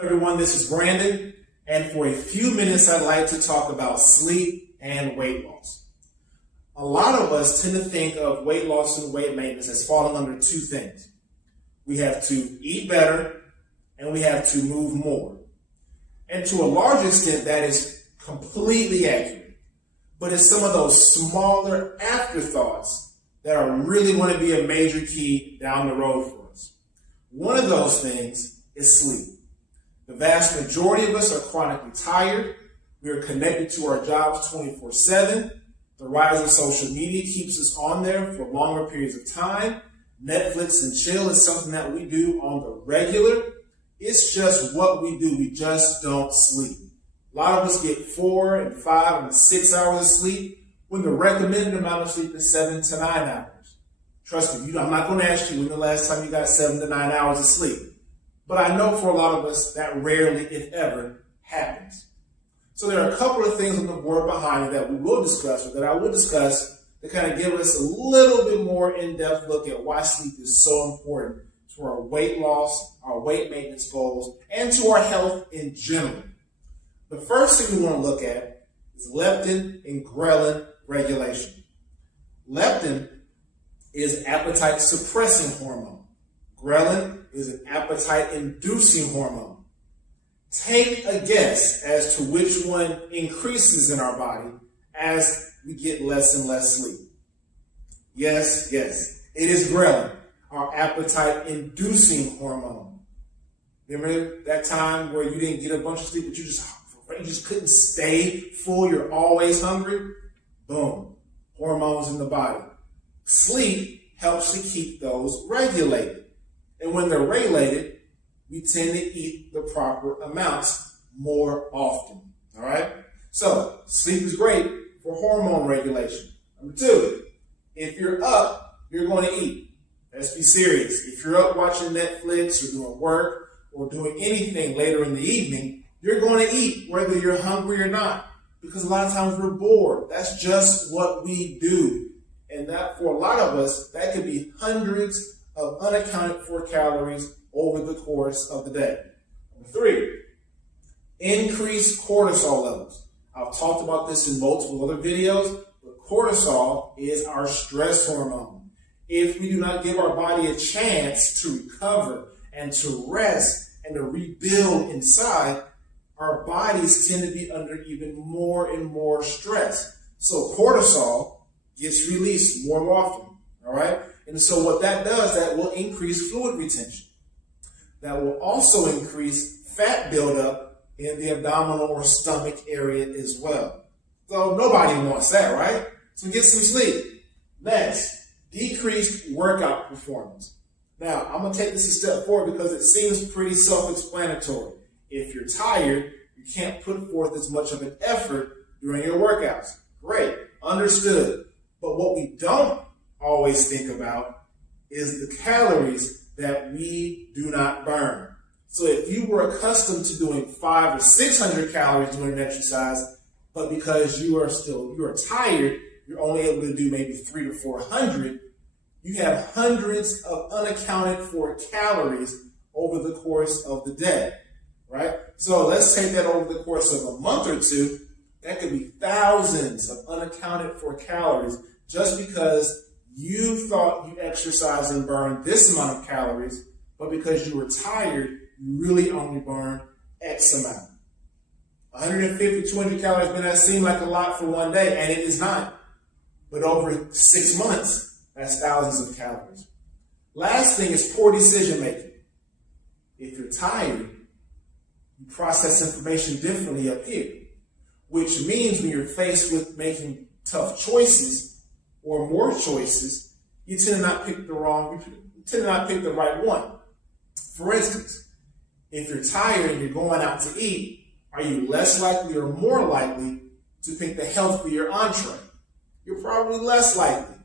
Hello everyone, this is Brandon, and for a few minutes I'd like to talk about sleep and weight loss. A lot of us tend to think of weight loss and weight maintenance as falling under two things. We have to eat better and we have to move more. And to a large extent that is completely accurate, but it's some of those smaller afterthoughts that are really going to be a major key down the road for us. One of those things is sleep. The vast majority of us are chronically tired. We are connected to our jobs 24/7. The rise of social media keeps us on there for longer periods of time. Netflix and chill is something that we do on the regular. It's just what we do. We just don't sleep. A lot of us get 4 and 5 and 6 hours of sleep when the recommended amount of sleep is 7 to 9 hours. Trust me, I'm not going to ask you when the last time you got 7 to 9 hours of sleep. But I know for a lot of us that rarely, if ever, happens. So there are a couple of things on the board behind it that we will discuss, or that I will discuss, to kind of give us a little bit more in-depth look at why sleep is so important to our weight loss, our weight maintenance goals, and to our health in general. The first thing we want to look at is leptin and ghrelin regulation. Leptin is appetite suppressing hormone. Ghrelin is an appetite-inducing hormone. Take a guess as to which one increases in our body as we get less and less sleep. Yes, it is ghrelin, our appetite-inducing hormone. Remember that time where you didn't get a bunch of sleep, but you just couldn't stay full, you're always hungry? Boom, hormones in the body. Sleep helps to keep those regulated. And when they're regulated, we tend to eat the proper amounts more often, all right? So sleep is great for hormone regulation. Number 2, if you're up, you're going to eat. Let's be serious. If you're up watching Netflix or doing work or doing anything later in the evening, you're going to eat whether you're hungry or not, because a lot of times we're bored. That's just what we do. And that, for a lot of us, that could be hundreds of unaccounted for calories over the course of the day. Number 3, increased cortisol levels. I've talked about this in multiple other videos, but cortisol is our stress hormone. If we do not give our body a chance to recover and to rest and to rebuild inside, our bodies tend to be under even more and more stress. So cortisol gets released more often, all right? And so what that does, that will increase fluid retention. That will also increase fat buildup in the abdominal or stomach area as well. So nobody wants that, right? So get some sleep. Next, decreased workout performance. Now, I'm going to take this a step forward because it seems pretty self-explanatory. If you're tired, you can't put forth as much of an effort during your workouts. Great, understood. But what we don't always think about is the calories that we do not burn. So if you were accustomed to doing 500 or 600 calories during an exercise, but because you are tired, you're only able to do maybe 300 to 400, you have hundreds of unaccounted for calories over the course of the day, right? So let's take that over the course of a month or two. That could be thousands of unaccounted for calories just because you thought you exercised and burned this amount of calories, but because you were tired, you really only burned X amount. 150, 200 calories may not seem like a lot for one day, and it is not. But over 6 months, that's thousands of calories. Last thing is poor decision making. If you're tired, you process information differently up here, which means when you're faced with making tough choices, or more choices, you tend to not pick the right one. For instance, if you're tired and you're going out to eat, are you less likely or more likely to pick the healthier entree? You're probably less likely.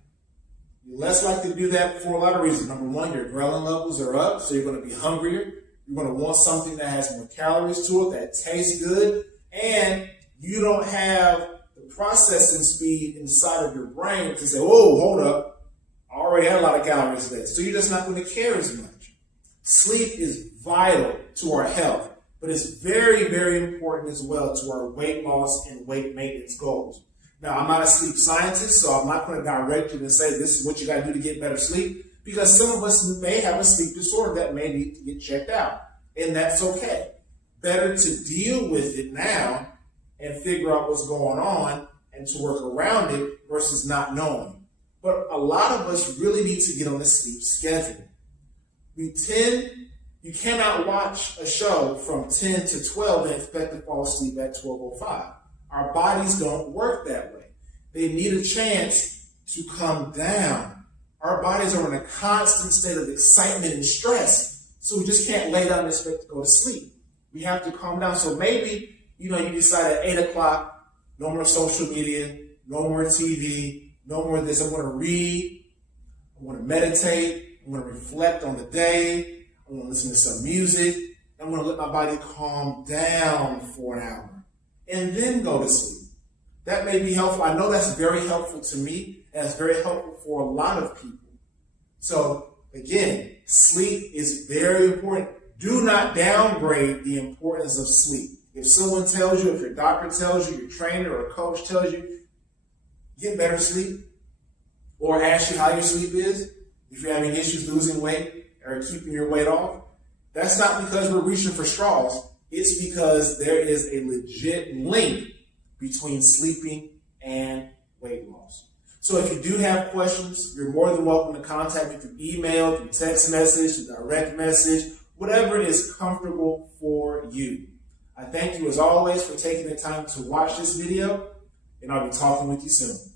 You're less likely to do that for a lot of reasons. Number 1, your ghrelin levels are up, so you're going to be hungrier. You're going to want something that has more calories to it, that tastes good, and you don't have processing speed inside of your brain to say, oh, hold up, I already had a lot of calories today. So you're just not going to care as much. Sleep is vital to our health, but it's very, very important as well to our weight loss and weight maintenance goals. Now, I'm not a sleep scientist, so I'm not going to direct you and say this is what you got to do to get better sleep, because some of us may have a sleep disorder that may need to get checked out, and that's okay. Better to deal with it now and figure out what's going on and to work around it versus not knowing. But a lot of us really need to get on the sleep schedule. You cannot watch a show from 10 to 12 and expect to fall asleep at 12:05. Our bodies don't work that way. They need a chance to come down. Our bodies are in a constant state of excitement and stress, so we just can't lay down and expect to go to sleep. We have to calm down. So maybe, you decide at 8 o'clock, no more social media, no more TV, no more of this. I'm going to read, I'm going to meditate, I'm going to reflect on the day, I'm going to listen to some music, I'm going to let my body calm down for an hour and then go to sleep. That may be helpful. I know that's very helpful to me, and it's very helpful for a lot of people. So again, sleep is very important. Do not downgrade the importance of sleep. If someone tells you, if your doctor tells you, your trainer or coach tells you, get better sleep, or ask you how your sleep is, if you're having issues losing weight or keeping your weight off, that's not because we're reaching for straws. It's because there is a legit link between sleeping and weight loss. So if you do have questions, you're more than welcome to contact me through email, through text message, through direct message, whatever is comfortable for you. I thank you as always for taking the time to watch this video, and I'll be talking with you soon.